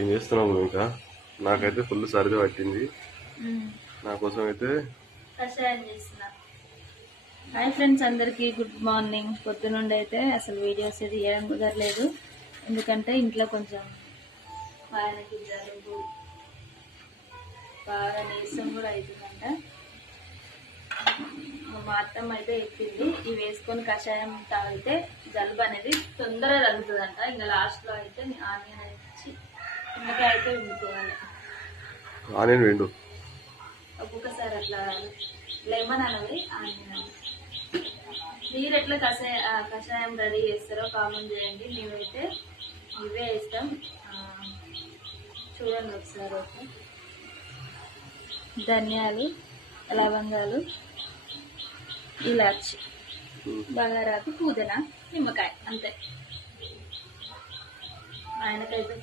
ఏం చేస్తున్నావు ఇంకా? నాకైతే ఫుల్ సర్ది పట్టింది. నా కోసం అయితే కషాయం చేస్తున్నా. హాయ్ ఫ్రెండ్స్, అందరికీ గుడ్ మార్నింగ్. పొద్దునుండి అయితే అసలు వీడియోస్ ఇది తీయడం కుదరలేదు, ఎందుకంటే ఇంట్లో కొంచెం ఆయనకి జలుబు బాగా నీరసం కూడా అవుతుందంట. మా అత్తమ్మ అయితే చెప్పింది, ఇవి వేసుకొని కషాయం తాగితే జలుబు అనేది తొందరగా తగ్గుతుందంట. ఇంకా లాస్ట్లో అయితే ఆనియన్ ఇచ్చి నిమ్మకాయ అయితే వండుకోవాలి. ఆనియన్ వేండు ఒక్కొక్కసారి అట్లా లెమన్ అనేది ఆనియన్ అనేది. మీరు ఎట్లా కషాయం రెడీ చేస్తారో కామెంట్ చేయండి. మేమైతే ఇవే వేస్తాం, చూడండి ఒకసారి. ఓకే, ధనియాలు, లవంగాలు, ఇలాచి, బగారాకు, పుదీనా, నిమ్మకాయ, అంతే. ఆయనకైతే